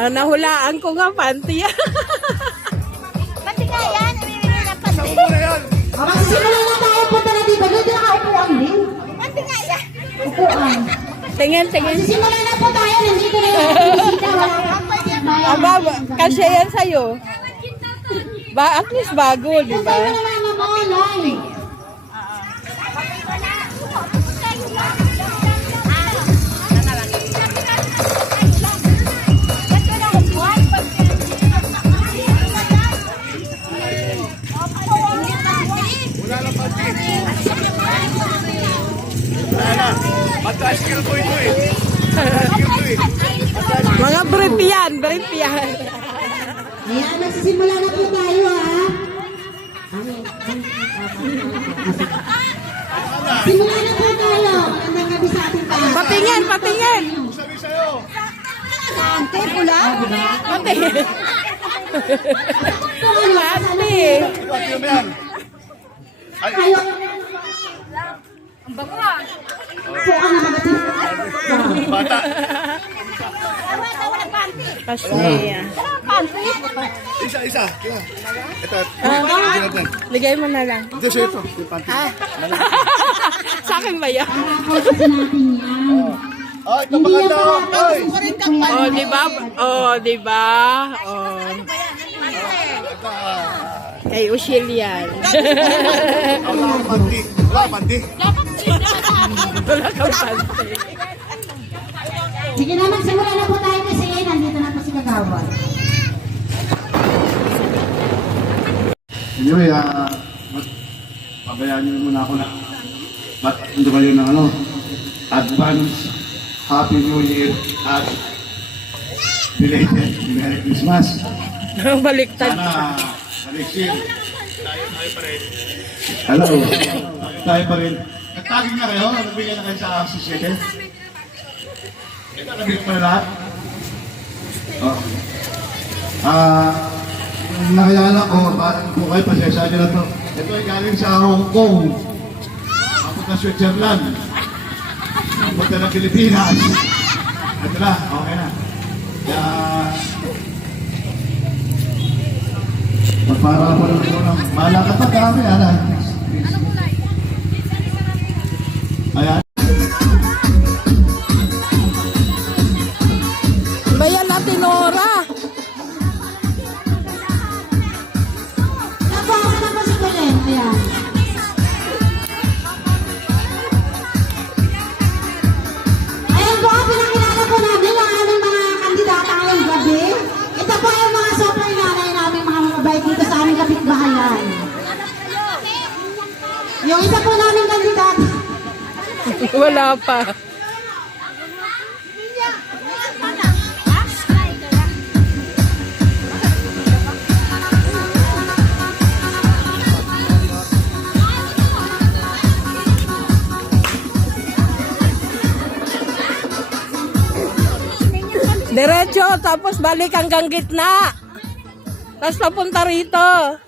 Nahulaan ko nga, panty. Pati nga yan, ibibigay ng pati. Magsisimula na tayo punta na dito. Doon nakaupuan din. Pati nga yan. Upuan. Tingin. Magsisimula na po tayo. Nandito na yung bisita. Wala kang bayan. Aba, kasi yan sa'yo. At least bago, di ba? Sa'yo naman ang mga Nay. Mga brief yan. Ayan, magsisimula na po tayo, ha? Simula na po tayo. Magandang gabi sa ating lahat. Patingin. Ante, pula? Patingin. Ate. Tayo. Ang bago ah. Po ka na magating. Bata. Wala panty. Pasniya. Wala panty. Isa. Kaya. Ito. Ligay mo na lang. Ito siya ito. Yung panty. Sa akin ba yan? Kasi natin yan. Ay, ito maganda. Ay. Di ba? Kay Ushil yan. Wala kang panty. Wala kang panty. Wala kang panty. Sige na, magsimula na po tayo kasi nandito na po si Kagawad. Anyway, pabayaan niyo muna ako na. Ba't hindi kayo ng advance Happy New Year at belated Merry Christmas. Baliktad. Sana next year, tayo pa rin. Hello. Tayo pa rin. Nagtaging na kayo? Nagbigay na kayo sa associated? Ito, nabigay pa na lahat? Nakayala ko, parang po kayo, pasensya nyo na to. Ito ay galing sa Hong Kong. Papunta Switzerland. Papunta ng Pilipinas. Ito na, okay na. Kaya, para po lang po ng malaka pa kami, ana. Ayan. Bayan natin, Nora. Napaka na po si Kulen. Ayan. Ayan po, pinakilala po namin ang aming mga kandidata ngayong gabi. Ito po yung mga super nanay namin mga mabait dito sa aming kapitbahayan. Yung isa po namin kandidata. Wala pa. Diretso, tapos balik hanggang gitna. Tapos papunta rito.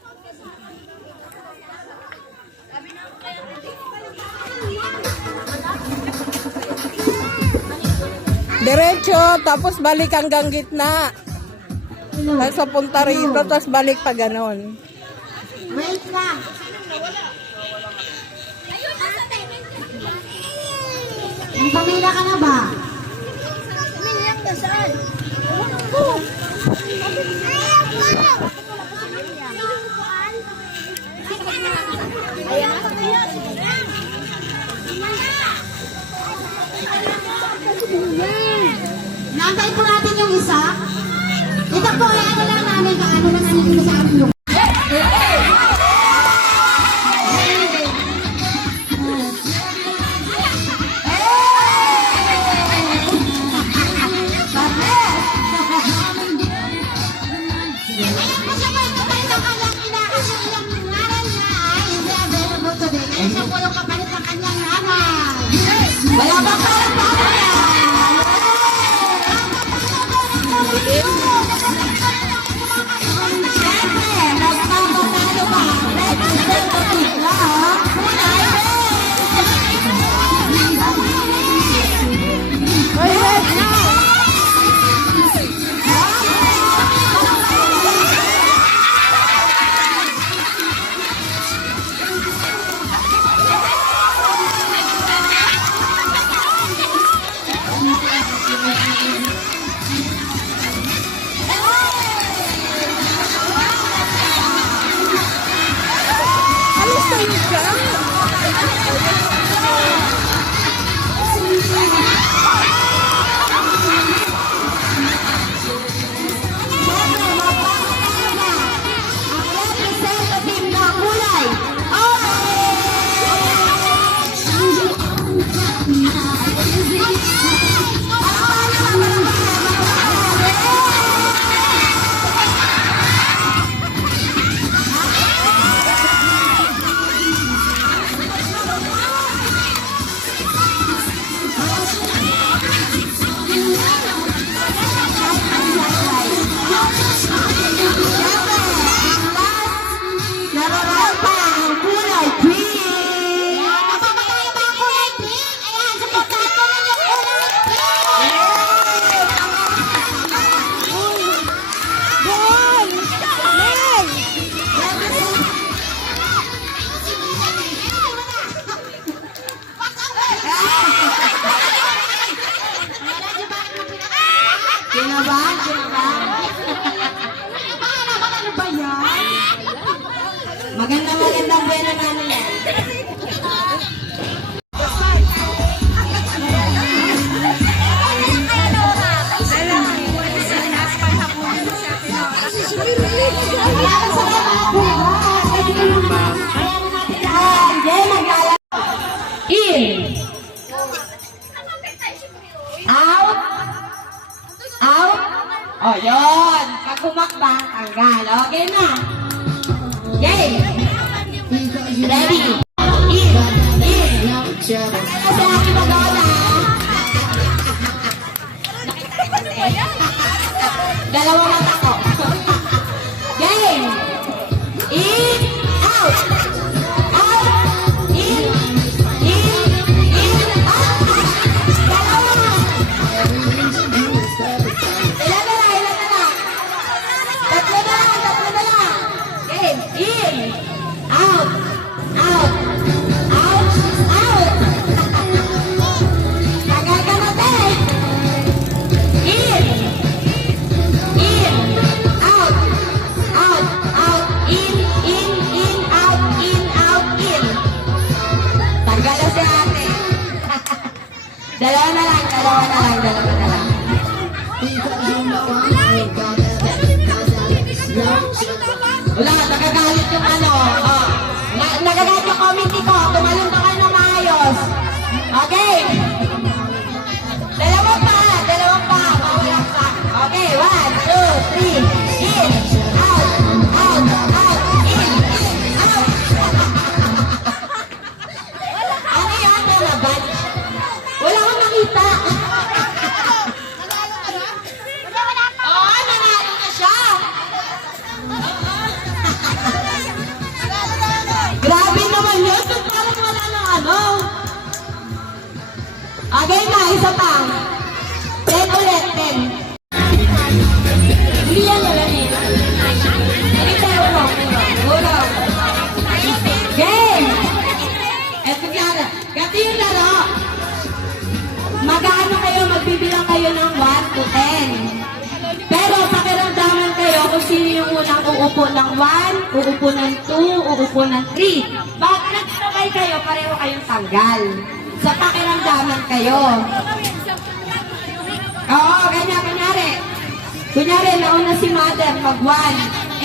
Diretso, tapos balik hanggang gitna. Tapos papunta rito, tapos balik pa ganon. Wait lang. May pamilya ka na ba? Pamilyang dasal. Nantay po natin yung isa. Ito po ay ano lang namin, paano lang namin dito sa ating lugar. Siya po yung kapalit ng kanyang nanay. Wala ba parang nanay? Siyempre, Kinabahan, kinabahan. Kinabahan naman, ano ba yan? Magandang buwan na namin yan. In. Out. Out. Oh, yun. Pag kumakba, tanggal. Okay na. Okay. Ready. In. In. Kasi aking mag-ola. Dalawang mata ko. Game. In. Out. Out. In. In. In. Out. Dalawa. Ilan na lang, ilan na lang. Tatlo na lang, tatlo na lang. Game. In. Out. Out. Out. Out. Tagal ka na, te. In. In. Out. Out. Out. In. In. In. Out. In. Out. In. Tanggal na si ate. Dalawa na lang, dalawa na lang, dalawa na lang. Wala, nagagalit yung ano. Oh. Nagagalit yung committee ko. Tumalon na kayo ng maayos. Okay. Dalawang pa, dalawang pa. Mawalang pa. Okay, 1, 2, 3. In, out, out, out, in, out. Ano yan? Nalaban? Wala akong nakita. Oo, nanalo na siya. Grabe naman yun. Ba't parang wala ng ano? Okay na, isa pa. 10 ulit, 10. Hindi yan wala nila. Hindi tayo ulo. Game! Eto kaya. Ganti yung laro. Mag-ano kayo, magbibilang kayo ng 1 to 10. Pero pakiramdaman kayo kung sino yung unang uupo ng 1, uupo ng 2, uupo ng 3. Pag nagsabay kayo, pareho kayong tanggal. Sa pakiramdaman kayo. Oo, ganyan, kunyari. Kunyari, nauna si mother, mag-1.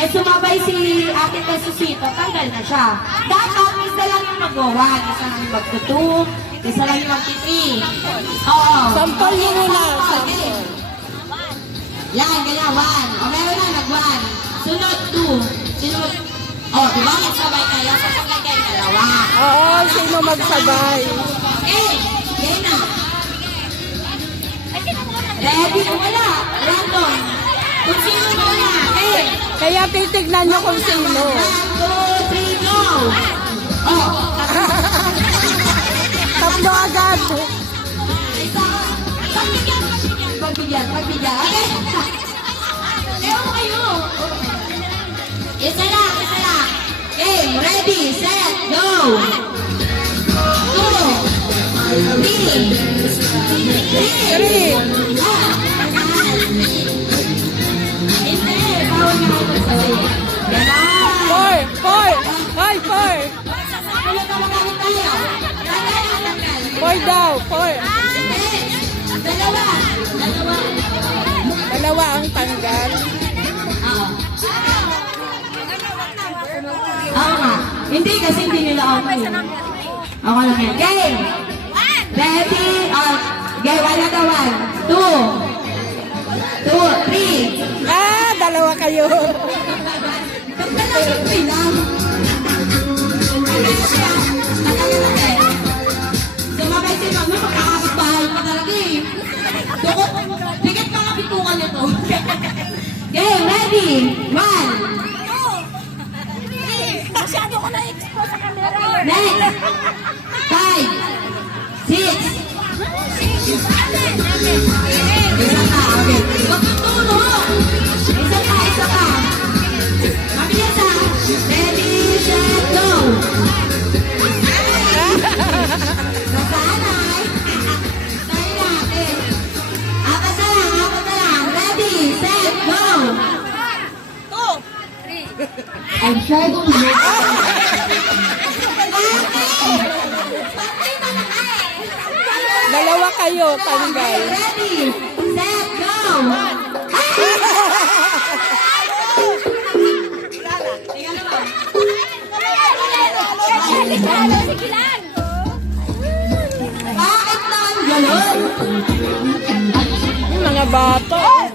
Eh, sumabay si ate Tesusito, tanggal na siya. Dapat, isa lang yung mag-1, isa lang yung mag-2, isa lang yung mag-3. Oo. Sampol mo muna. Okay. Yan, ganyan, 1. O, meron na, nag-1. Sunod, 2. Sunod, diba, magsabay kayo, sasabay kayo dalawa. Oo, sino magsabay? Okay, yan na. Ready? Wala. Random. Kung sino muna. Okay. Kaya titignan nyo kung sino. 1, 2, 3, go! Oh. Tatlo agad. Isa. Pagbigyan. Okay. Ewan kayo. Isa lang. Game. Ready, set, go! 2, 3. 3. Hindi, bawal nga ako magsabi. Ganon. 4. 4. Ano ka magalit tayo? Tanggal. 4 daw. 4. Hindi. Dalawa. Dalawa ang tanggal. Oo nga. Hindi kasi hindi nila ako. Ako lang yan. Game. Ready? Game. 1 na 1. 2, 3. Ah, dalawa kayo. Pagdala yung bilang. Sumabay si Mama, makakapit-bahay pa talaga eh. Bigat pa kapitukan niyo to. Game, ready? 1. Masyado ko na-expose sa camera. Next. 5, 6. Isa ka, okay. Huwag kang tulog. Isa ka. Mabilis ha. Ready, set, go. Nasanay. Tayo natin. Apat na lang. Ready. Masyadong low. Dalawa kayo, tanggal. Ready, set, go! Sige lang. Bakit naman ganun? Yung mga bata.